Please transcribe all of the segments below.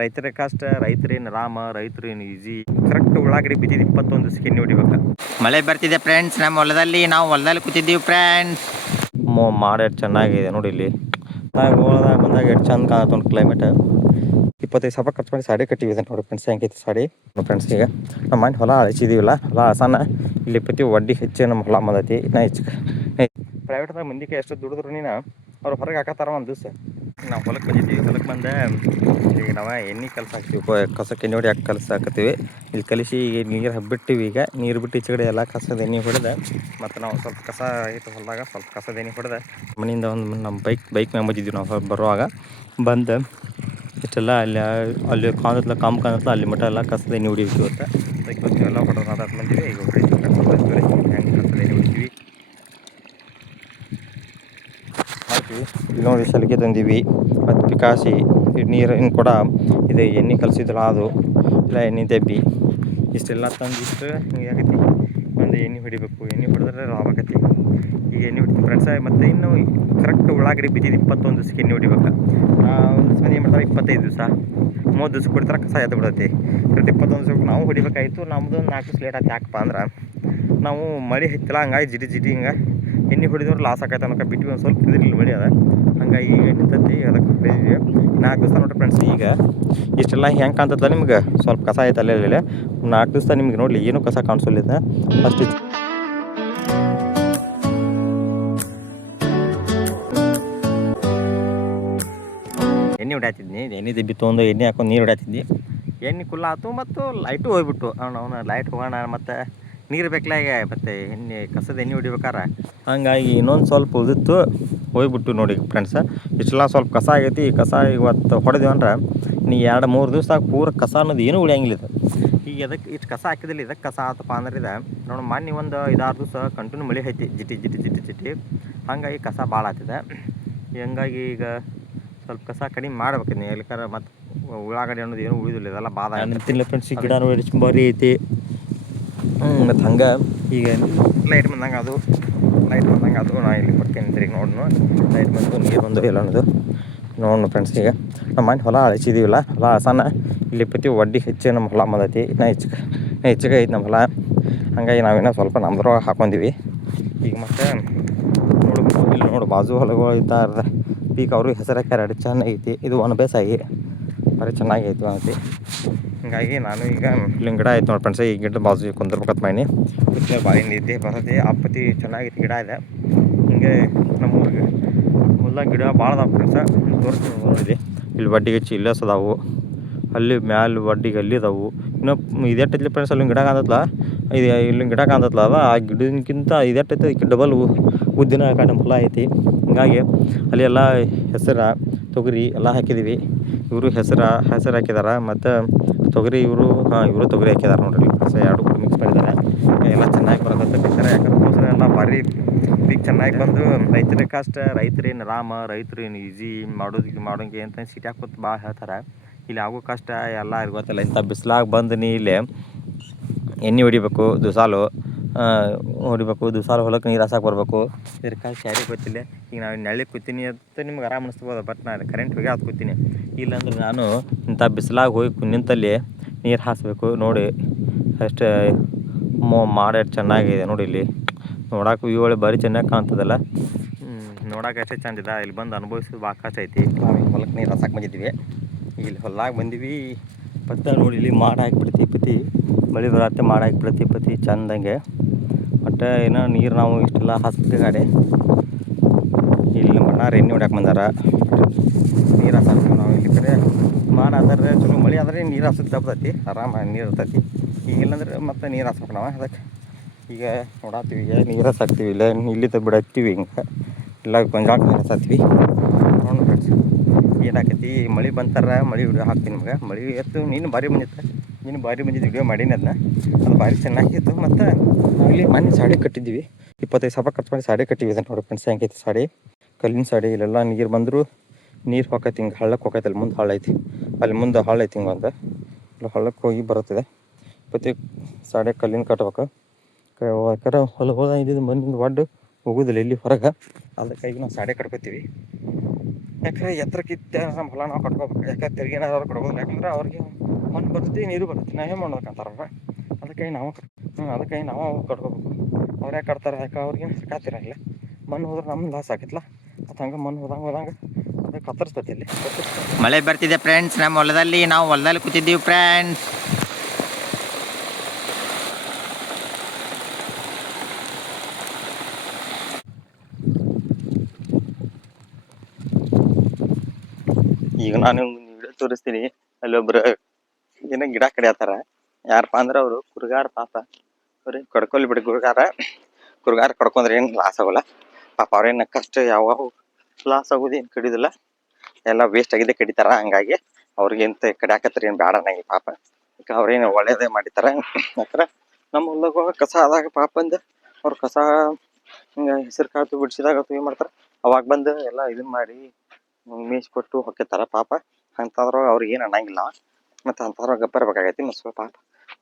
ರೈತರ ಕಷ್ಟ, ರೈತರೇನು Rama, ರೈತರೇನು easy. Correct ಉಳ್ಳಾಗಡ್ಡಿ ಬಿದ್ದಿದ್ದು 21 ಸೆಕೆಂಡ್ ಹೊಡಿಬೇಕು. ಮಳೆ ಬರ್ತಿದೆ ಫ್ರೆಂಡ್ಸ್, ನಮ್ಮ ಹೊಲದಲ್ಲಿ ನಾವು ಹೊಲದಲ್ಲಿ ಕೂತಿದ್ದೀವಿ ಫ್ರೆಂಡ್ಸ್. ಮಾಡ ಎಷ್ಟು ಚೆನ್ನಾಗಿದೆ ನೋಡಿ ಇಲ್ಲಿ. ಹೊಲದಾಗ ಬಂದಾಗ ಎಷ್ಟು ಚಂದ ಕಾಣುತ್ತೆ ಒಂದು ಕ್ಲೈಮೇಟ್. 25,000 ಖರ್ಚು ಮಾಡಿ ಸಾಡಿ ಕಟ್ಟಿವಿ ನೋಡಿ ಫ್ರೆಂಡ್ಸ್. ಹೆಂಗೈತಿ ಸಾಡಿ ಫ್ರೆಂಡ್ಸ್. ಈಗ ನಮ್ಮ ಮನೆ ಹೊಲ ಹಚ್ಚಿದೀವಿಲ್ಲ, ಹೊಲ ಹಸನ ಇಲ್ಲಿ ಪ್ರತಿ ವಡ್ಡಿ ಹೆಚ್ಚು ನಮ್ಮ ಹೊಲ ಮದತಿ. ಇನ್ನು ಹೆಚ್ಚು ಪ್ರೈವೇಟ್ದಾಗ ಮಂದಿಗೆ ಎಷ್ಟು ದುಡಿದ್ರು ನೀನು ಅವ್ರು ಹೊರಗೆ ಹಾಕತ್ತಾರ ಒಂದು ದಿವಸ. ನಾವು ಹೊಲಕ್ಕೆ ಬಂದಿದ್ದೀವಿ. ಹೊಲಕ್ಕೆ ಬಂದ ಈಗ ನಾವು ಎಣ್ಣೆ ಕಲಸ ಹಾಕ್ತೀವಿ. ಕಸಕ್ಕೆ ಎಣ್ಣೆ ಹೊಡಿ ಹಾಕಿ ಕಲಸ ಹಾಕ್ತೀವಿ. ಇಲ್ಲಿ ಕಲಿಸಿ ಈಗ ನೀರು ಬಿಟ್ಟಿವಿ. ಈಗ ನೀರು ಬಿಟ್ಟು ಈಚೆ ಕಡೆ ಎಲ್ಲ ಕಸದ ಎಣ್ಣೆ ಹೊಡೆದ ಮತ್ತು ನಾವು ಸ್ವಲ್ಪ ಕಸ ಐತೆ ಹೊಲದಾಗ, ಸ್ವಲ್ಪ ಕಸದ ಎಣ್ಣೆ ಹೊಡೆದ ಮನೆಯಿಂದ ಒಂದು ನಮ್ಮ ಬೈಕ್ ಮ್ಯಾಗ ಬಂದಿದ್ದೀವಿ. ನಾವು ಬರುವಾಗ ಬಂದು ಇಷ್ಟೆಲ್ಲ ಅಲ್ಲಿ ಕಾಣತ್ಲ ಕಾಣತ್ಲ ಅಲ್ಲಿ ಮಟ್ಟ ಎಲ್ಲ ಕಸದ ಎಣ್ಣೆ ಹೊಡಿತೀವಿ ಅಂತ ಅದಕ್ಕೆ ಬರ್ತೀವಿ. ಎಲ್ಲ ಹೊಡೆದು ಮಾತಾಡ್ತಾ ಬಂದಿವಿ. ಈಗ ಹೆಂಗೆ ಕಸದ ಎಣ್ಣೆ ಹೊಡಿತೀವಿ ಮಾಡ್ತೀವಿ. ಇನ್ನೊಂದು ಸಲಿಗೆ ತಂದೀವಿ ಮತ್ತು ಪಿಕಾಸಿ ನೀರಿನ ಕೂಡ ಇದು ಎಣ್ಣೆ ಕಲಸಿದ್ರೆ ಅದು ಇಲ್ಲ ಎಣ್ಣೆ ದಬ್ಬಿ ಇಷ್ಟೆಲ್ಲ ತಂದಿಷ್ಟು ಹಿಂಗೆ ಆಗೈತಿ. ಒಂದು ಎಣ್ಣೆ ಹೊಡಿಬೇಕು. ಎಣ್ಣೆ ಹೊಡೆದ್ರೆ ಲಾಭ ಆಕೈತಿ. ಈಗ ಎಣ್ಣೆ ಹೊಡಿತೀವಿ ಫ್ರೆಂಡ್ಸ್. ಮತ್ತು ಇನ್ನು ಕರೆಕ್ಟ್ ಉಳ್ಳಾಗಡ್ಡಿ ಬಿದ್ದಿದ್ದು 21 ದಿವಸಕ್ಕೆ ಎಣ್ಣೆ ಹೊಡಿಬೇಕು. ಒಂದು ಮಂದಿ ಏನು ಮಾಡ್ತಾರೆ 25 ದಿವಸ 30 ದಿವಸ ಕೊಡ್ತಾರೆ, ಕಸ ಎದ್ದು ಬಿಡತ್ತೆ. ಕರೆಕ್ಟ್ 21 ದಿವಸಕ್ಕೆ ನಾವು ಹೊಡಿಬೇಕಾಯ್ತು. ನಮ್ಮದು 4 ದಿವಸ ಲೇಟ್ ಆಯ್ತು. ಯಾಕಪ್ಪ ಅಂದ್ರೆ ನಾವು ಮಳೆ ಹತ್ತಿಲ್ಲ, ಹಂಗಾಗಿ ಜಿಟಿ ಹಿಂಗೆ ಎಣ್ಣೆ ಹೊಡಿದವ್ರು ಲಾಸ್ ಆಕೈತೆ ಅನ್ನೋಕೆ ಬಿಟ್ಟು ಒಂದು ಸ್ವಲ್ಪ ಇದ್ರಲ್ಲಿ ಮಳೆ ಅದ, ಹಂಗಾಗಿ ಈಗ ಎಣ್ಣೆ ತಂದು ಅದಕ್ಕೆ ಹೊಡಿದೀವಿ. 4 ದಿವಸ ನೋಡಿರಿ ಫ್ರೆಂಡ್ಸ್. ಈಗ ಇಷ್ಟೆಲ್ಲ ಹೆಂಗೆ ಕಾಣ್ತದ ನಿಮ್ಗೆ, ಸ್ವಲ್ಪ ಕಸ ಆಯ್ತು ಅಲ್ಲೇ 4 ದಿವಸ ನಿಮ್ಗೆ ನೋಡಲಿ ಏನೂ ಕಸ ಕಾಣಿಸೋಲ್ಲಿದ್ದ ಅಷ್ಟು. ಎಣ್ಣೆ ಹೊಡ್ಯಾತಿದ್ನಿ, ಎಣ್ಣೆ ದಬ್ಬಿ ತೊಗೊಂಡು ಎಣ್ಣೆ ಹಾಕೊಂಡು ನೀರು ಹೊಡ್ಯಾತಿದ್ನಿ. ಎಣ್ಣೆ ಕುಲ್ಲ ಆಯ್ತು ಮತ್ತು ಲೈಟು ಹೋಗ್ಬಿಟ್ಟು ಅವನು ಲೈಟ್ ಹೋಗೋಣ ಮತ್ತು ನೀರು ಬೇಕಲ್ಲ ಈಗ. ಮತ್ತು ಎಣ್ಣೆ ಕಸದ ಎಣ್ಣೆ ಹೊಡಿಬೇಕಾರೆ ಹಂಗಾಗಿ ಇನ್ನೊಂದು ಸ್ವಲ್ಪ ಉದಿತ್ತು ಹೋಗ್ಬಿಟ್ಟು ನೋಡಿ ಫ್ರೆಂಡ್ಸ. ಇಷ್ಟೆಲ್ಲ ಸ್ವಲ್ಪ ಕಸ ಆಗೈತಿ. ಈ ಕಸ ಇವತ್ತು ಹೊಡೆದೇವು ಅಂದ್ರೆ ನೀ 2-3 ದಿವಸದಾಗ ಪೂರ ಕಸ ಅನ್ನೋದು ಏನೂ ಉಳಿಯಂಗಿಲ್ಲ ಇದು. ಈಗ ಅದಕ್ಕೆ ಇಷ್ಟು ಕಸ ಹಾಕಿದಿಲ್ಲ, ಇದಕ್ಕೆ ಕಸ ಆತಪ್ಪ ಅಂದ್ರೆ ಇದೆ ನೋಡಿ. ಮೊನ್ನೆ ಒಂದು 5-6 ದಿವಸ ಕಂಟಿನ್ಯೂ ಮಳೆ ಐತಿ, ಜಿಟಿ ಹಾಗಾಗಿ ಕಸ ಭಾಳ ಆಗ್ತಿದೆ. ಹಂಗಾಗಿ ಈಗ ಸ್ವಲ್ಪ ಕಸ ಕಡಿಮೆ ಮಾಡ್ಬೇಕು ನೀವು ಎಲ್ಲಿಕಾರ. ಮತ್ತು ಉಳ್ಳಾಗಡ್ಡಿ ಅನ್ನೋದು ಏನೂ ಉಳಿದಿಲ್ಲ, ಇದೆಲ್ಲ ಬಾದ ತಿನ್ನಲ್ಲ ಫ್ರೆಂಡ್ಸ್. ಈ ಗಿಡ ನೋಡಿ ಎಷ್ಟು ಭಾರಿ ಐತಿ. ಮತ್ತು ಹಂಗೆ ಈಗ ಲೈಟ್ ಬಂದಂಗೆ ಅದು ನಾ ಇಲ್ಲಿ ಬರ್ತೀನಿ ತಿರುಗಿ ನೋಡ್ನು. ಲೈಟ್ ಬಂದು ನೀರು ಬಂದು ಎಲ್ಲ ಅನ್ನೋದು ನೋಡ್ನು ಫ್ರೆಂಡ್ಸ್. ಈಗ ನಮ್ಮ ಮನೆ ಹೊಲ ಹಚ್ಚಿದೀವಿಲ್ಲ, ಹೊಲ ಹಸನ ಇಲ್ಲಿ ಪ್ರತಿ ವಡ್ಡಿ ಹೆಚ್ಚು ನಮ್ಮ ಹೊಲ ಮದತಿ. ಇನ್ನೂ ಹೆಚ್ಚಿಗೆ ಐತೆ ನಮ್ಮ ಹೊಲ, ಹಂಗಾಗಿ ನಾವಿನ್ನೂ ಸ್ವಲ್ಪ ನಮ್ದ್ರೊಳಗೆ ಹಾಕೊಂಡೀವಿ. ಈಗ ಮತ್ತು ನೋಡ್ಬೇಕು ಇಲ್ಲಿ ನೋಡು ಬಾಜು ಹೊಲಗಳು ಇದ್ದಾರೆ. ಪೀಕ್ ಅವರು ಹೆಸರು ಹಾಕ್ಯಾರ, ಎರಡು ಚೆನ್ನಾಗೈತಿ. ಇದು ಒಣ ಬೇಸಾಗಿ ಭಾರಿ ಚೆನ್ನಾಗೈತಿ ಅಂತಿ. ಹಂಗಾಗಿ ನಾನು ಈಗ ಇಲ್ಲಿನ ಗಿಡ ಆಯ್ತು ನೋಡಿ ಫ್ರೆಂಡ್ಸ್. ಈ ಗಿಡ ಬಾಜು ಕುಂದಿರ್ಬೇಕಂತ ಮಾಡಿ ಬಿಸಿಲು ಭಾರಿ ನಿದ್ದೆ ಬರೋದೇ ಆಪತ್ತಿ ಚೆನ್ನಾಗೈತಿ ಗಿಡ ಇದೆ. ಹಿಂಗೆ ನಮ್ಮ ಊರಿಗೆ ಹೊಲ್ದಾಗ ಗಿಡ ಭಾಳ ಅದಾವ ಫ್ರೆಂಡ್ಸ. ತೋರಿಸ್ತೀನಿ ನೋಡಿರಿ. ಇಲ್ಲಿ ಬಡ್ಡಿಗೆ ಹಚ್ಚಿ ಇಲ್ಲೇ ಅದಾವು, ಅಲ್ಲಿ ಮ್ಯಾಲೆ ಬಡ್ಡಿಗೆ ಅಲ್ಲಿ ಅದಾವು. ಇನ್ನೂ ಇದೆಟ್ಟೈತಿ ಫ್ರೆಂಡ್ಸ್ ಅಲ್ಲಿನ ಗಿಡ ಕಾಣತ್ತಲ್ಲ, ಇದು ಇಲ್ಲಿನ ಗಿಡ ಕಾಣತ್ತಲ್ಲ ಅದ ಆ ಗಿಡಕ್ಕಿಂತ ಇದೆಟ್ಟೈತಿ ಇದಕ್ಕೆ ಡಬಲ್ ಉದ್ದಿನ ನಮ್ಮ ಹೊಲ ಐತಿ. ಹೀಗಾಗಿ ಅಲ್ಲಿ ಎಲ್ಲ ಹೆಸರು ತೊಗರಿ ಎಲ್ಲ ಹಾಕಿದ್ದೀವಿ. ಇವರು ಹೆಸರು ಹಾಕಿದಾರೆ ಮತ್ತು ತೊಗರಿ ಇವರು ತೊಗರಿ ಹಾಕಿದಾರೆ ನೋಡ್ರಿ. ಕಸ ಎರಡು ಕೂಡ ಮಿಕ್ಸ್ ಮಾಡಿದ್ದಾರೆ. ಎಲ್ಲ ಚೆನ್ನಾಗಿ ಬರೋದಂತ ಬಿತ್ತಾರೆ. ಯಾಕಂದ್ರೆ ಎಲ್ಲ ಭಾರಿ ಪೀಕ್ ಚೆನ್ನಾಗಿ ಬಂದು ರೈತರ ಕಷ್ಟ, ರೈತರೇನು ರಾಮ, ರೈತರೇನು ಈಜಿ ಮಾಡೋಂಗೆ ಅಂತ ಸಿಟಿ ಹಾಕೋದು ಭಾಳ ಹೇಳ್ತಾರೆ. ಇಲ್ಲಿ ಆಗೋ ಕಷ್ಟ ಎಲ್ಲ ಗೊತ್ತಲ್ಲ. ಇಂಥ ಬಿಸಿಲಾಗ ಬಂದು ನೀ ಇಲ್ಲಿ ಎಣ್ಣೆ ಹೊಡಿಬೇಕು, ದಿವಸಾಲು ಹೊಲಕ್ಕೆ ನೀರು ಹಾಸಕ್ಕೆ ಬರಬೇಕು. ಇದ್ರ ಕಾಲು ಯಾರಿಗೆ ಗೊತ್ತಿಲ್ಲ. ಈಗ ನಾವು ನೆಳ್ಳಿಗೆ ಕೂತೀನಿ ಅಂತ ನಿಮ್ಗೆ ಆರಾಮ ಅನಿಸ್ಬೋದು, ಬಟ್ ನಾನು ಕರೆಂಟ್ ಹೋಗಿ ಅದು ಕೂತೀನಿ. ಇಲ್ಲಾಂದ್ರೆ ನಾನು ಇಂಥ ಬಿಸಿಲಾಗ ಹೋಗಿ ನಿಂತಲ್ಲಿ ನೀರು ಹಾಸಬೇಕು ನೋಡಿ. ಅಷ್ಟೇ ಮಾಡಿ ಎಷ್ಟು ಚೆನ್ನಾಗಿದೆ ನೋಡಿ. ಇಲ್ಲಿ ನೋಡೋಕೆ ವ್ಯೂ ಒಳ್ಳೆ ಭಾರಿ ಚೆನ್ನಾಗಿ ಕಾಣ್ತದಲ್ಲ. ನೋಡೋಕೆ ಅಷ್ಟೇ ಚಂದಿದೆ. ಇಲ್ಲಿ ಬಂದು ಅನುಭವಿಸೋದು ಭಾಳ ಕಷ್ಟ ಐತಿ. ನಾವು ಹೊಲಕ್ಕೆ ನೀರು ಹಾಸಕ್ಕೆ ಬಂದಿದ್ದೀವಿ. ಇಲ್ಲಿ ಹೊಲ್ದಾಗ ಬಂದೀವಿ. ಪತ್ತ ನೋಡಿ ಇಲ್ಲಿ ಮಾಡಿ ಹಾಕಿಬಿಡ್ತಿ ಮಳೆ ಬರತ್ತೆ, ಮಾಡಿ ಹಾಕಿಬಿಡ್ತಿ ಚಂದಂಗೆ. ಮತ್ತು ಏನೋ ನೀರು ನಾವು ಇಷ್ಟೆಲ್ಲ ಹಾಸ್ಬಿಟ್ಟು ಗಾಡಿ ಇಲ್ಲಿ ಮಣ್ಣಾರು ಎಣ್ಣೆ ಹೊಡ್ಯಾಕೆ ಬಂದಾರ. ನೀರು ಹಾಸಕ್ಕೆ ನಾವು ಇಲ್ಲಿ ಕಡೆ ಮಾಡಾದ್ರೆ ಚಲೋ ಮಳೆ ಆದರೆ ನೀರು ಹಾಸಕ್ಕೆ ತಪ್ಪತೈತಿ, ಆರಾಮಾಗಿ ನೀರು ಇರ್ತೈತಿ. ಈಗಿಲ್ಲಂದ್ರೆ ಮತ್ತೆ ನೀರು ಹಾಸ್ಬೇಕು ನಾವು. ಅದಕ್ಕೆ ಈಗ ನೋಡತ್ತೀವಿ, ಈಗ ನೀರು ಹಾಸಾಕ್ತೀವಿ. ಇಲ್ಲಿ ಬಿಡತ್ತೀವಿ. ಹಿಂಗೆ ಇಲ್ಲ ಗೊಂಜಾಳ ನೀರು ಹಾಸಾಕ್ತೀವಿ. ನೋಡೋಣ ಫ್ರೆಂಡ್ಸ್ ಏನಾಕೈತಿ. ಮಳೆ ಬಂತಾರ, ಮಳೆ ವಿಡಿಯೋ ಹಾಕ್ತೀನಿ ನಿಮ್ಗೆ. ಮಳೆ ಎತ್ತು ನೀನು ಭಾರಿ ಬಂದಿದ್ದು ವಿಡಿಯೋ ಮಾಡೀನಿ. ಅದು ಭಾರಿ ಚೆನ್ನಾಗಿತ್ತು. ಮತ್ತು ಇಲ್ಲಿ ಮನೆ ಸಾಡಿ ಕಟ್ಟಿದ್ದೀವಿ. 25,000 ಖರ್ಚು ಮಾಡಿ ಸಾಡಿ ಕಟ್ಟಿವಿ. ಇದನ್ನು ನೋಡಿ ಫ್ರೆಂಡ್ಸ್ ಹೆಂಗೈತಿ ಸಾಡಿ, ಕಲ್ಲಿನ ಸಾಡಿ. ಇಲ್ಲೆಲ್ಲ ನೀರು ಬಂದರೂ ನೀರು ಹೋಗೈತಿ, ಹಿಂಗೆ ಹಳ್ಳಕ್ಕೆ ಹೋಗೈತೆ. ಅಲ್ಲಿ ಮುಂದೆ ಹಳ್ಳ ಐತಿ, ಅಲ್ಲಿ ಮುಂದೆ ಹಳ್ಳ ಐತಿ. ಹಿಂಗೆ ಒಂದು ಇಲ್ಲ ಹಳ್ಳಕ್ಕೆ ಹೋಗಿ ಬರುತ್ತದೆ. ಪ್ರತಿ ಸಾಡಿ ಕಲ್ಲಿನ ಕಟ್ಬೇಕು. ಯಾಕಂದ್ರೆ ಹೊಲ ಇದ್ದಿದ್ದು ಮಣ್ಣಿಂದ ಒಡ್ಡು ಹೋಗೋದಿಲ್ಲ ಇಲ್ಲಿ ಹೊರಗೆ. ಅದಕ್ಕಾಗಿ ನಾವು ಸಾಡಿ ಕಟ್ಕೋತೀವಿ. ಯಾಕಂದ್ರೆ ಎತ್ತರಕ್ಕಿತ್ತ ನಮ್ಮ ಹೊಲ ನಾವು ಕಟ್ಕೋಬೇಕು. ಯಾಕಂದ್ರೆ ತೆರಿಗೆ ಏನಾದ್ರು ಕೊಡ್ಬೋದು. ಯಾಕಂದ್ರೆ ಅವ್ರಿಗೆ ಮಣ್ಣು ಬರ್ತೈತಿ, ನೀರು ಬರ್ತೈತಿ, ನಾವು ಏನು ಮಾಡ್ಬೇಕಂತಾರ ಅವ್ರು. ಅದಕ್ಕಾಗಿ ನಾವು ಕಟ್ಕೋಬೇಕು. ಅವ್ರು ಯಾಕೆ ಕಟ್ತಾರೆ? ಯಾಕೆ ಅವ್ರಿಗೆ ಸಾಕಾತಿರಂಗಿಲ್ಲ. ಮಣ್ಣು ಹೋದ್ರೆ ನಮ್ಗೆ ಲಾಸ್ ಆಕೈತಿಲ್ಲ. ಮತ್ತು ಹಂಗೆ ಮಣ್ಣು ಹೋದಂಗೆ ಅದು ಕತ್ತರಿಸ್ತೈತಿ. ಇಲ್ಲಿ ಮಳೆ ಬರ್ತಿದೆ ಫ್ರೆಂಡ್ಸ್. ನಮ್ಮ ಹೊಲದಲ್ಲಿ ನಾವು ಹೊಲದಲ್ಲಿ ಕೂತಿದ್ದೀವಿ ಫ್ರೆಂಡ್ಸ್. ಈಗ ನಾನು ವಿಡಿಯೋ ತೋರಿಸ್ತೀನಿ. ಅಲ್ಲೊಬ್ರು ಏನೋ ಗಿಡ ಕಡಿಯತ್ತಾರ. ಯಾರಪ್ಪ ಅಂದ್ರೆ ಅವರು ಕುರುಗಾರ. ಪಾಪ ಅವ್ರಿಗೆ ಕಡ್ಕೊಲಿ ಬಿಡಿ. ಕುರುಗಾರ ಕಡ್ಕೊಂಡ್ರೆ ಏನು ಲಾಸ್ ಆಗೋಲ್ಲ ಪಾಪ. ಅವ್ರೇನು ಕಷ್ಟ ಯಾವ ಲಾಸ್ ಆಗೋದು ಏನು ಕಡಿಯೋದಿಲ್ಲ. ಎಲ್ಲ ವೇಸ್ಟ್ ಆಗಿದೆ ಕಡಿತಾರ. ಹಂಗಾಗಿ ಅವ್ರಿಗೆ ಎಂತ ಕಡಿಯಾಕತ್ತರ ಏನು ಬೇಡ ನಂಗೆ ಪಾಪ. ಈಗ ಅವ್ರೇನು ಒಳ್ಳೇದೇ ಮಾಡಿತಾರ. ಯಾಕಂದ್ರೆ ನಮ್ಮ ಹೊಲದಾಗ ಕಸ ಆದಾಗ ಪಾಪ ಅಂದು ಅವ್ರು ಕಸ ಹಿಂಗೆ ಹೆಸರು ಕಾಳು ಬಿಡಿಸಿದಾಗ ಏನು ಮಾಡ್ತಾರೆ, ಅವಾಗ ಬಂದು ಎಲ್ಲ ಇದನ್ನ ಮಾಡಿ ಮೇಯ್ಸಿ ಕೊಟ್ಟು ಹೊಕ್ಕಿರ್ತಾರ ಪಾಪ. ಅಂತಂದ್ರೆ ಅವ್ರಿಗೆ ಏನು ಅನ್ನಂಗಿಲ್ಲ. ಮತ್ತು ಅಂಥವ್ರ ಗಪ್ಪರ್ಬೇಕಾಗೈತಿ. ಮತ್ತು ಸ್ವಲ್ಪ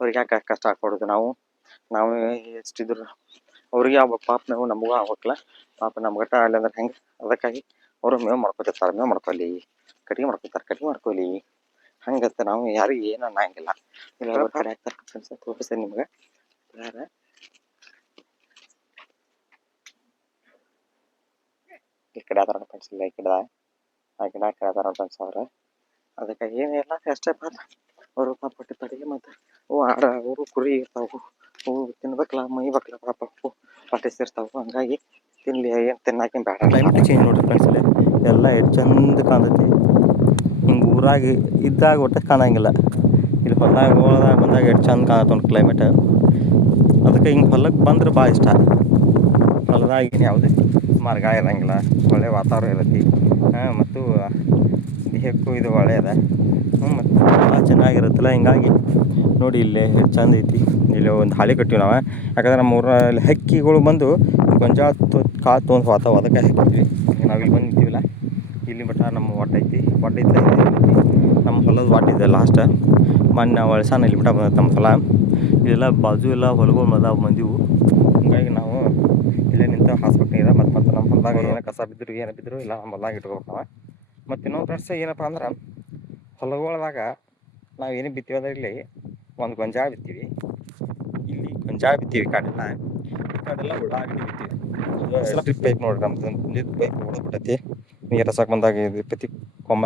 ಅವ್ರಿಗೆ ಯಾಕೆ ಕಷ್ಟ ಹಾಕೊಡೋದು ನಾವು ಎಷ್ಟಿದ್ರು ಅವ್ರಿಗೆ ಆಗ್ಬೇಕು ಪಾಪ. ನಾವು ನಮಗೂ ಆಗ್ಬೇಕಲ್ಲ ಪಾಪ. ನಮ್ಮ ಗಟ್ಟ ಆಗಲಿ ಅಂದ್ರೆ ಹೆಂಗೆ? ಅದಕ್ಕಾಗಿ ಅವರು ಮೇವು ಮಾಡ್ಕೊತಿರ್ತಾರೆ. ಮೇವು ಮಾಡ್ಕೊಳ್ಳಿ, ಕಟಿಂಗ್ ಮಾಡ್ಕೊಲಿ ಹಂಗತ್ತೆ. ನಾವು ಯಾರಿಗೆ ಏನು ಅನ್ನಂಗಿಲ್ಲ. ಇಲ್ಲ ಕಡೆ ಹಾಕ್ತಾರೆ ಫ್ರೆಂಡ್ಸ್. ತೋರಿಸ್ತೀನಿ ನಿಮ್ಗೆ. ಯಾರ ಈ ಕಡೆ ಆಧಾರ ಫ್ರೆಂಡ್ಸ್. ಇಲ್ಲ ಈ ಕಡೆ ಆ ಗಿಡ ಕಡೆ ಫ್ರೆಂಡ್ಸ್ ಅವ್ರೆ. ಅದಕ್ಕಾಗಿ ಏನಿಲ್ಲ ಅಷ್ಟೇ ಪಾಪ. ಅವರು ಪಾಪ ಪಟ್ಟಿಗೆ ಮತ್ತು ಅವರು ಕುರಿ ಇರ್ತಾವು, ಅವು ತಿನ್ಬೇಕಲ್ಲ, ಮೈಬೇಕಲ್ಲ ಪಾಪ. ಪಟ್ಟಿ ಸೇರ್ತಾವು. ಹಂಗಾಗಿ ತಿನ್ಲಿ, ಏನು ತಿನ್ನಾಕೇನು ಬೇಡ. ಕ್ಲೈಮೇಟ್ ಚೇಂಜ್ ನೋಡ್ರಿ ಫ್ರೆಂಡ್ಸ್. ಇಲ್ಲಿ ಎಲ್ಲ ಎಷ್ಟು ಚಂದ ಕಾಣ್ತೈತಿ. ಹಿಂಗೆ ಊರಾಗಿ ಇದ್ದಾಗ ಒಟ್ಟೆ ಕಾಣಂಗಿಲ್ಲ. ಇಲ್ಲಿ ಹೊಲದಾಗ ಬಂದಾಗ ಎಷ್ಟು ಚಂದ ಕಾಣುತ್ತೆ ಕ್ಲೈಮೇಟ್. ಅದಕ್ಕೆ ಹಿಂಗೆ ಹೊಲಕ್ಕೆ ಬಂದ್ರೆ ಭಾಳ ಇಷ್ಟ. ಹೊಲದಾಗ ಯಾವುದೇ ಮರಗ ಇರೋಂಗಿಲ್ಲ, ಒಳ್ಳೆ ವಾತಾವರಣ ಇರತ್ತೆ. ಮತ್ತು ದೇಹಕ್ಕೂ ಇದು ಒಳ್ಳೆಯದ. ಮತ್ತು ಭಾಳ ಚೆನ್ನಾಗಿರುತ್ತಲ್ಲ. ಹಿಂಗಾಗಿ ನೋಡಿ ಇಲ್ಲೇ ಎಷ್ಟು ಚಂದ ಐತಿ. ಇಲ್ಲಿ ಒಂದು ಹಾಳಿ ಕಟ್ಟಿವಿ ನಾವು. ಯಾಕಂದ್ರೆ ನಮ್ಮ ಊರಲ್ಲಿ ಹಕ್ಕಿಗಳು ಬಂದು ಗೊಂಜಾಳ ಕಾಳು ತೊಗೊಂಡು ಹೋಗ್ತಾವೆ. ಅದಕ್ಕೆ ಹಾಕಿದ್ವಿ ನಾವು. ಇಲ್ಲಿ ಬಂದು ನಿಂತೀವಿಲ್ಲ. ಇಲ್ಲಿ ಮಟ್ಟ ನಮ್ಮ ಒಟ್ಟು ಐತಿ. ನಮ್ಮ ಹೊಲದ ವಾಟಿದೆ ಲಾಸ್ಟ್. ಮೊನ್ನೆ ವಳ್ಸಾನ ಇಲ್ಲಿ ಮಟ್ಟ ಬಂದೈತೆ ನಮ್ಮ ಹೊಲ. ಇದೆಲ್ಲ ಬಾಜು ಎಲ್ಲ ಹೊಲಗಳು ಮಂದಿವು. ಹೀಗಾಗಿ ನಾವು ಇಲ್ಲೇ ನಿಂತು ಹಾಸ್ಬೇಕು ನೀರು. ಮತ್ತು ನಮ್ಮ ಹೊಲದಾಗ ಏನೋ ಕಸ ಬಿದ್ದರು ಇಲ್ಲ ನಮ್ಮ ಹೊಲದಾಗ ಇಟ್ಕೋಬೇಕು ನಾವು. ಮತ್ತು ಇನ್ನೊಂದು ಪ್ರಶ್ನೆ ಏನಪ್ಪ ಅಂದ್ರೆ, ಹೊಲಗಳದಾಗ ನಾವು ಏನೇ ಬಿತ್ತೀವಿ ಅಂದ್ರೆ ಇಲ್ಲಿ ಒಂದು ಗೊಂಜಾಳ ಬಿತ್ತೀವಿ. ಇಲ್ಲಿ ಗೊಂಜಾಳ ಬಿತ್ತೀವಿ. ಈ ಕಡೆಲ್ಲ ಉಳ್ಳಾಗಡ್ಡಿ ಬಿತ್ತೀವಿ. ಡ್ರಿಪ್ ಪೈಪ್ ನೋಡ್ರಿ, ನಮ್ದು ಡ್ರಿಪ್ ಪೈಪ್ ಹೊಡೆದ್ಬಿಟ್ಟೈತಿ. ನೀರು ಹಸಕ್ಕೆ ಬಂದಾಗ ಇದು ಕೊಂಬ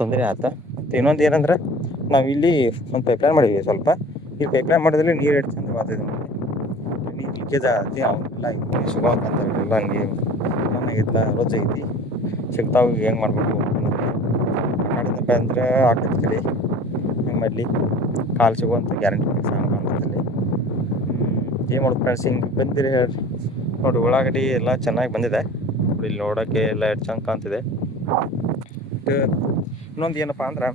ತೊಂದರೆ ಆಯ್ತು. ಮತ್ತು ಇನ್ನೊಂದು ಏನಂದ್ರೆ, ನಾವು ಇಲ್ಲಿ ಒಂದು ಪೈಪ್ಲೈನ್ ಮಾಡಿದ್ವಿ. ಸ್ವಲ್ಪ ಈ ಪೈಪ್ಲೈನ್ ಮಾಡಿದ್ರೆ ನೀರು ಎಷ್ಟು ಚಂದ ಬರ್ತೈತೆ ನೋಡಿ. ನೀರು ಲೀಕೇಜ್ ಆಗತ್ತೆ. ಅವೆಲ್ಲ ನೀರು ಸಿಗೋಂತಂಥವೆಲ್ಲ ನೀರು ಮಣ್ಣಾಗಿತ್ತಲ್ಲ ರೋಜ್ ಐತಿ ಸಿಗ್ತಾವೆ. ಹೆಂಗೆ ಮಾಡಬೇಕು ಕಾಡಿದಪ್ಪ ಅಂದ್ರೆ ಆಕೈತಿ ಕಡೆ. ಹೆಂಗೆ ಮಾಡಲಿ? ಕಾಲು ಸಿಗುವಂಥ ಗ್ಯಾರಂಟಿ ಕಾಣ್ತೈತಲ್ಲಿ. ಏನು ಮಾಡೋದು ಫ್ರೆಂಡ್ಸ್? ಹಿಂಗೆ ಬಂದಿರಿ ಹೇಳ್ರಿ ನೋಡಿ. ಉಳ್ಳಾಗಡ್ಡಿ ಎಲ್ಲ ಚೆನ್ನಾಗಿ ಬಂದಿದೆ. ಇಲ್ಲಿ ನೋಡೋಕ್ಕೆ ಎಲ್ಲ ಎಷ್ಟು ಚಂದ ಕಾಣ್ತಿದೆ. ಇನ್ನೊಂದು ಏನಪ್ಪ ಅಂದ್ರೆ,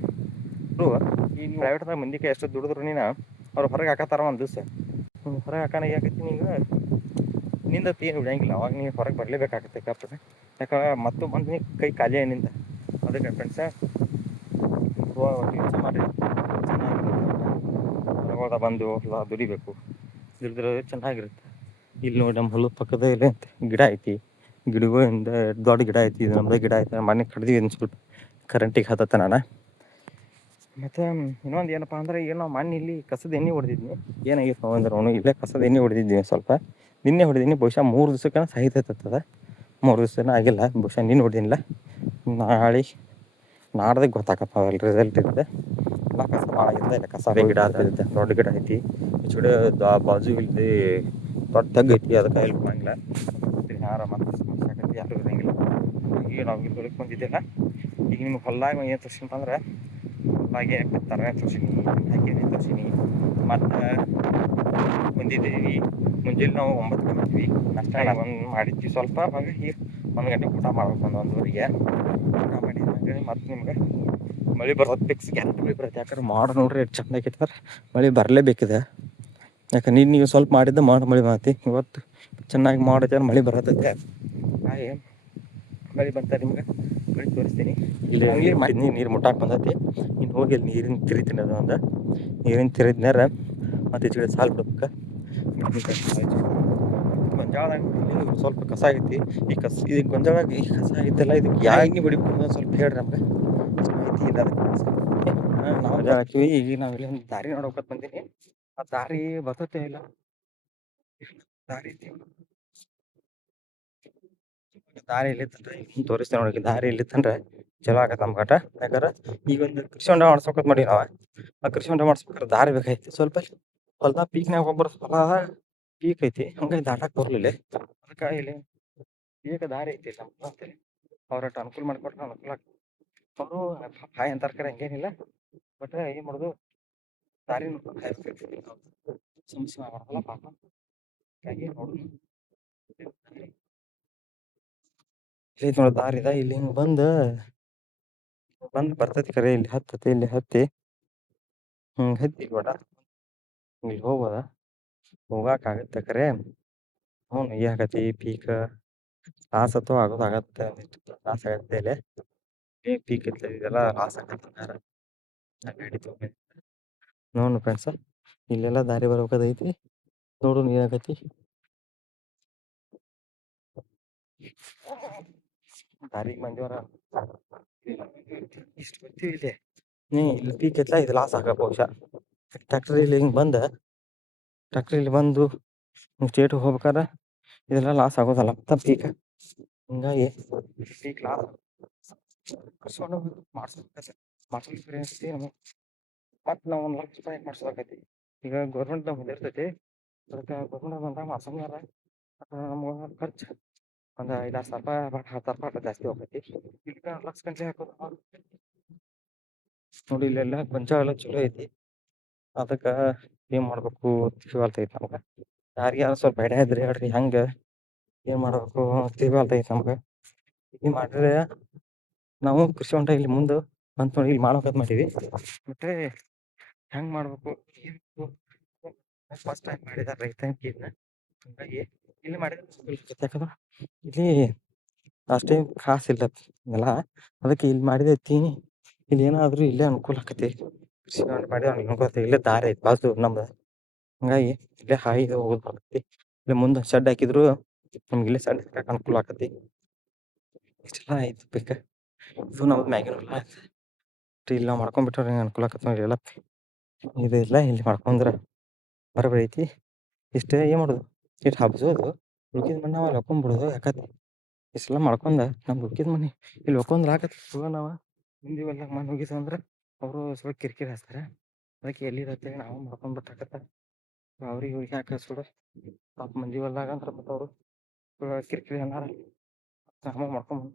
ಈ ಪ್ರೈವೇಟ್ದಾಗ ಮಂದಿಗೆ ಎಷ್ಟು ದುಡಿದ್ರು ಅವ್ರು ಹೊರಗೆ ಹಾಕತ್ತಾರ ಒಂದು ದಿವಸ. ಹೊರಗೆ ಹಾಕೋಣ ಯಾಕೈತಿ ನೀವು ನಿಂದ ಏನು ಉಳಿಯಂಗಿಲ್ಲ. ಅವಾಗ ನೀವು ಹೊರಗೆ ಬರಲೇಬೇಕಾಗತ್ತೆ ಕಪ್ಪದೆ. ಯಾಕಂದ್ರೆ ಮತ್ತು ಬಂದು ನೀವು ಕೈ ಖಾಲಿ ನಿಂದ. ಅದಕ್ಕೆ ಫ್ರೆಂಡ್ಸ ಕೆಲಸ ಮಾಡಿರಿ. ಹೊರಗೋದ ಬಂದು ಹೊಲ ದುಡಿಬೇಕು. ದುಡಿದ್ರೆ ಚೆನ್ನಾಗಿರುತ್ತೆ. ಇಲ್ಲಿ ನೋಡಿ ನಮ್ಮ ಹೊಲದ ಪಕ್ಕದಲ್ಲಿ ಗಿಡ ಐತಿ. ಗಿಡಗಳಿಂದ ದೊಡ್ಡ ಗಿಡ ಐತಿ. ಇದು ನಮ್ಮದೇ ಗಿಡ ಐತಿ. ಮನೆ ಕಡ್ದೀವಿ ಇನ್ನು ಸ್ವಲ್ಪ ಕರೆಂಟಿಗೆ ಹತ್ತತ್ತ ನಾನು. ಮತ್ತು ಇನ್ನೊಂದು ಏನಪ್ಪ ಅಂದ್ರೆ, ಏನೋ ಮಣ್ಣು ಇಲ್ಲಿ ಕಸದ ಎಣ್ಣೆ ಹೊಡೆದಿದ್ನಿ. ಏನಾಗಿತ್ತು ಅಂದ್ರೆ ಇಲ್ಲೇ ಕಸದ ಎಣ್ಣೆ ಹೊಡೆದಿದ್ವಿ ಸ್ವಲ್ಪ. ನಿನ್ನೆ ಹೊಡೆದೀನಿ. ಬಹುಶಃ 3 ದಿವ್ಸಕ್ಕೆ ಸಹಿತೈತದ. 3 ದಿವಸ ಆಗಿಲ್ಲ ಬಹುಶಃ. ನಿನ್ನೆ ಹೊಡೆದಿನಿಲ್ಲ. ನಾಡ್ದಾಗ ಗೊತ್ತಾಗಪ್ಪ ಅವೆಲ್ಲ ರಿಸಲ್ಟ್ ಇರುತ್ತೆ. ಎಲ್ಲ ಕಸ ಭಾಳ ಆಗಿರುತ್ತೆ. ಇಲ್ಲ ಕಸ ಗಿಡ ಇರುತ್ತೆ. ದೊಡ್ಡ ಗಿಡ ಐತಿ. ಚೂಡೆ ಬಾಜು ಇಲ್ಲಿ ದೊಡ್ಡ ತಗ್ಗು ಐತಿ. ಅದಕ್ಕೆ ಹೆಲ್ಪ್ ಮಾಡಂಗಿಲ್ಲ. ಯಾರ ಮತ್ತು ಸಮಸ್ಯೆ ಆಗೈತಿ, ಯಾರು ಇರೋಂಗಿಲ್ಲ. ಈಗ ನಾವು ಇಲ್ಲಿ ಹೊಲಕ್ಕೆ ಬಂದಿದ್ದೆಲ್ಲ. ಈಗ ನಿಮ್ಗೆ ಹೊಲ್ದಾಗ ಏನು ತೋರಿಸಿನಪ್ಪ ಅಂದ್ರೆ, ಹೊಲ್ದಾಗೆ ಹಾಕಿರ್ತಾರೆ ತೋರಿಸಿನಿ, ಹಾಕಿನಿ ತೋರಿಸಿನಿ. ಮತ್ತು ಬಂದಿದ್ದೀವಿ. ಮುಂಜಾನೆ ನಾವು 9ಕ್ಕೆ ಬರ್ತೀವಿ. ನಾಷ್ಟ ಒಂದು ಮಾಡಿದ್ವಿ ಸ್ವಲ್ಪ. ಆಮೇಲೆ ಈಗ 1 ಗಂಟೆಗೆ ಊಟ ಮಾಡ್ಬೇಕು. 1-1:30ಗೆ ಊಟ ಮಾಡಿ ಮತ್ತು ನಿಮ್ಗೆ ಮಳೆ ಬರೋದು ಫಿಕ್ಸ್, ಗ್ಯಾರಂಟಿ ಮಳೆ ಬರುತ್ತೆ. ಯಾಕಂದ್ರೆ ಮಾಡಿ ನೋಡ್ರಿ ಎಷ್ಟು ಚಂದ ಆಗೈತೆ. ಮಳೆ ಬರಲೇಬೇಕಿದೆ. ಯಾಕಂದ್ರೆ ನೀವು ಸ್ವಲ್ಪ ಮಾಡಿದ್ದ ಮಳೆ ಬರತ್ತೆ. ಇವತ್ತು ಚೆನ್ನಾಗಿ ಮಾಡಿದ್ರೆ ಮಳೆ ಬರತ್ತೈತೆ. ಹಾಗೆ ಮಳೆ ಬಂತ ನಿಮ್ಗೆ ಮಳೆ ತೋರಿಸ್ತೀನಿ. ಇಲ್ಲಿ ನೀರು ಮುಟ್ಟಾಕ್ ಬಂದೈತಿ. ಇನ್ನು ಹೋಗಿ ಅಲ್ಲಿ ನೀರಿನ ತಿರಿತೀನಿ. ಅದು ಒಂದು ನೀರಿನ ತಿರಿದ್ನಾರ ಮತ್ತು ಈ ಕಡೆ ಸಾಲು ಬಿಡ್ಬೇಕು. ಗೊಂಜಾಳದಾಗ ಇಲ್ಲಿ ಸ್ವಲ್ಪ ಕಸ ಆಗೈತಿ. ಈ ಗೊಂಜಾಳದಾಗ ಈ ಕಸ ಆಗೈತಲ್ಲ, ಇದಕ್ಕೆ ಯಾವ ಎಣ್ಣೆ ಹೊಡಿಬೇಕು ಅನ್ನೋದು ಸ್ವಲ್ಪ ಹೇಳ್ರಿ ನಮ್ಗೆ. ಮಾಹಿತಿ ಇಲ್ಲ ಅದಕ್ಕೆ. ನಾವು ಗೊಂಜಾಳ ಹಾಕಿವಿ. ಈಗ ನಾವು ಇಲ್ಲಿ ಒಂದು ದಾರಿ ನೋಡ್ಬೇಕಂತ ಬಂದೀನಿ. ಆ ದಾರಿ ಬರ್ತೈತೆ ಇಲ್ಲ, ದಾರಿ ಐತಿ. ದಾರಿ ಎಲ್ಲಿತ್ತಂದ್ರೆ ಈಗ ತೋರಿಸ್ತೇನೆ ನೋಡಿ. ದಾರಿ ಎಲ್ಲಿತ್ತಂದ್ರೆ ಚಲೋ ಆಗತ್ತೆ ನಮ್ಮ ಗಟ. ಯಾಕಂದ್ರೆ ಈಗ ಒಂದು ಕೃಷಿ ಹೊಂಡ ಮಾಡ್ಸ್ಬೇಕಂತ ಮಾಡಿ ನಾವು. ಆ ಕೃಷಿ ಹೊಂಡ ಮಾಡ್ಸ್ಬೇಕಾದ್ರೆ ದಾರಿ ಬೇಕಾಯ್ತು. ಸ್ವಲ್ಪ ಹೊಲ್ದಾಗ ಪೀಕ್ನಾಗ ಒಬ್ಬರು ಹೊಲ ಪೀಕ್ ಐತಿ, ಹಂಗಾಗಿ ದಾಟಾಕ್ ಬರ್ಲಿಲ್ಲ. ಅದಕ್ಕೆ ಇಲ್ಲಿ ಈಗ ದಾರಿ ಐತಿ ನಮ್ಮ ಅಂತೇಳಿ ಅವ್ರಟ್ಟು ಅನುಕೂಲ ಮಾಡಿಕೊಟ್ರೆ ಅನುಕೂಲ ಆಗ್ತದೆ. ಅವರು ಹಾಯ್ ಅಂತಾರೆ ಕರೆ ಹಂಗೇನಿಲ್ಲ. ಬಟ್ ಏನು ಮಾಡೋದು, ದಾರಿ ಸಮಸ್ಯೆ ಆಗ್ಬಾರ್ದಲ್ಲ ಪಾಪ. ಹಾಗಾಗಿ ನೋಡು ಇಲ್ಲಿ ನೋಡಿ ದಾರಿ ಇದೆ. ಇಲ್ಲಿ ಹಿಂಗೆ ಬಂದು ಬರ್ತೈತಿ ಕರೆ. ಇಲ್ಲಿ ಹತ್ತತಿ, ಇಲ್ಲಿ ಹತ್ತಿ ಹಿಂಗೆ ಹತ್ತಿ ಕೊಡ ಇಲ್ಲಿ ಹೋಗಾಕಾಗತ್ತೆ ಕರೆ. ಹ್ಞೂ ಆಗತ್ತೆ ಈ ಪೀಕ್ ಲಾಸ್ ಅಂತೂ ಆಗೋದಾಗತ್ತೆ. ಲಾಸ್ ಆಗತ್ತೆ ಇಲ್ಲಿ ಪೀಕ್ ಇರ್ತದೆ, ಇದೆಲ್ಲ ಲಾಸ್ ಆಗತ್ತೆ. ಗಾಡಿ ತೊಗೊಂಡು ನೋಡು ಫ್ರೆಂಡ್ಸ, ಇಲ್ಲೆಲ್ಲ ದಾರಿ ಬರ್ಬೇಕಾದೈತಿ. ನೋಡು ಏನಾಗೈತಿ ದಾರಿಗೆ ಬಂದಿವರ ಇಷ್ಟು ಬರ್ತೀವಿ ಇಲ್ಲಿ. ಇಲ್ಲಿ ಪೀಕ್ ಐತ್ಲ, ಇದು ಲಾಸ್ ಆಗ ಬಹುಶಃ. ಟ್ಯಾಕ್ಟ್ರಿ ಇಲ್ಲಿ ಹಿಂಗೆ ಟ್ಯಾಕ್ಟ್ರಿ ಬಂದು ಸ್ಟೇಟ್ ಹೋಗ್ಬೇಕಾರೆ ಇದೆಲ್ಲ ಲಾಸ್ ಆಗೋದಲ್ಲ ಮತ್ತೆ ಪೀಕ್. ಹಿಂಗಾಗಿ ಪೀಕ್ ಲಾಸ್ ಕೃಷಿ ಮಾಡಿಸ್ಬೇಕೈತಿ ನಮಗೆ. ಮತ್ತು ನಾವು 1 ಲಕ್ಷ ರೂಪಾಯಿ ಮಾಡಿಸ್ಬೇಕೈತಿ. ಈಗ ಗೌರ್ಮೆಂಟ್ ನಮ್ಗೆ ಬಂದಿರ್ತೈತಿ. ಅದಕ್ಕೆ ಗೌರ್ಮೆಂಟ್ ಬಂದಾಗ ಮಾಡ್ಸಂಗಾರ ನಮ್ಗೆ ಖರ್ಚು ಒಂದು 5-6 ಸಾವಿರ ರೂಪಾಯಿ, 10,000 ರೂಪಾಯಿ ಜಾಸ್ತಿ ಹೋಗ್ತೈತಿ. ಈಗ 1 ಲಕ್ಷ ಗಂಟೆ ಹಾಕೋದು ನೋಡಿ. ಇಲ್ಲೆಲ್ಲ ಗೊಂಜಾಳ ಎಲ್ಲ ಚಲೋ ಐತಿ. ಅದಕ್ಕೆ ಏನು ಮಾಡ್ಬೇಕು ತಿಳಿವಲ್ತೈತಿ ನಮ್ಗೆ. ಯಾರಿಗಾರ ಸ್ವಲ್ಪ ಐಡಿಯಾ ಇದ್ರೆ ಹೇಳ್ರಿ, ಹೆಂಗೆ ಏನು ಮಾಡ್ಬೇಕು ತಿಳಿವಲ್ತೈತಿ ನಮ್ಗೆ. ಇದು ಮಾಡಿದ್ರೆ ನಾವು ಕೃಷಿ ಹೊಂಡ ಇಲ್ಲಿ ಮುಂದೆ ಬಂತು ನೋಡಿ, ಇಲ್ಲಿ ಮಾಡ್ಬೇಕಂತ ಮಾಡೀವಿ. ಮತ್ತೆ ಹೆಂಗೆ ಮಾಡ್ಬೇಕು ಫಸ್ಟ್ ಟೈಮ್ ಮಾಡಿದಾರೆ ರೈತಂಕಿನ್ನ. ಹಂಗಾಗಿ ಇಲ್ಲಿ ಮಾಡಿದ್ರೆ ಯಾಕಂದ್ರೆ ಇಲ್ಲಿ ಅಷ್ಟೇನು ಕಾಸಿಲ್ಲ ಎಲ್ಲ. ಅದಕ್ಕೆ ಇಲ್ಲಿ ಮಾಡಿದೈತಿ. ಇಲ್ಲಿ ಏನಾದರೂ ಇಲ್ಲೇ ಅನುಕೂಲ ಆಕತಿ. ಕೃಷಿ ಹೊಂಡ ಮಾಡಿ ಅನುಕೂಲ. ಇಲ್ಲೇ ದಾರಿ ಐತಿ ಬಾಜು ನಮ್ದು. ಹಂಗಾಗಿ ಇಲ್ಲೇ ಹಾಯ್ದು ಹೋಗೋದು ಬರ್ತೈತಿ. ಇಲ್ಲಿ ಮುಂದೆ ಶೆಡ್ ಹಾಕಿದ್ರು ನಮ್ಗೆ ಇಲ್ಲೇ ಶೆಡ್ ಹಾಕಕ್ಕೆ ಅನುಕೂಲ ಆಕತಿ. ಇಷ್ಟೆಲ್ಲ ಐತಿ ಬೇಕು. ಇದು ನಮ್ದು ಮ್ಯಾಗಿನ ಹೊಲ ಐತಿ. ಇಲ್ಲಿ ನಾವು ಮಾಡ್ಕೊಂಡ್ಬಿಟ್ರೆ ಅನುಕೂಲ ಆಕತಿ ನೋಡಿ. ಎಲ್ಲ ಇದು ಇಲ್ಲ, ಇಲ್ಲಿ ಮಾಡ್ಕೊಂಡ್ರೆ ಬರೋಬ್ಬರಿ ಐತಿ. ಇಷ್ಟೇ ಏನು ಮಾಡೋದು, ಇಷ್ಟು ಹಬ್ಸೋದು, ಉಳ್ಕಿದ ಮನೆ ನಾವು ಅಲ್ಲಿ ಹಾಕೊಂಡ್ಬಿಡೋದು. ಯಾಕಂದ್ರೆ ಇಷ್ಟೆಲ್ಲ ಮಾಡ್ಕೊಂಡ ನಮ್ದು ಉಳ್ಕಿದ ಮನೆ ಇಲ್ಲಿ ಹಾಕೊಂಡ್ರೆ ಆಕತಿ. ಸುಳ್ಳು ನಾವು ಹಿಂದಿ ಹೊಲ್ದಾಗ ಮಣ್ಣು ಹೋಗಿದ್ದು ಅಂದ್ರೆ ಅವರು ಸ್ವಲ್ಪ ಕಿರಿಕಿರಿ ಹಚ್ತಾರೆ. ಅದಕ್ಕೆ ಎಲ್ಲಿರತ್ತೇಳಿ ನಾವು ಮಾಡ್ಕೊಂಡ್ಬಿಟ್ಟಾಕತ್ತ. ಅವ್ರಿಗೆ ಇವ್ರಿಗೆ ಯಾಕೆ ಸುಡು ಪಾಪ ಮಂದಿ ಹೊಲ್ದಾಗ ಅಂದ್ರೆ ಮತ್ತು ಅವರು ಕಿರಿಕಿರಿ ಅನ್ನಾರ ನಾವು ಮಾಡ್ಕೊಂಬಂದು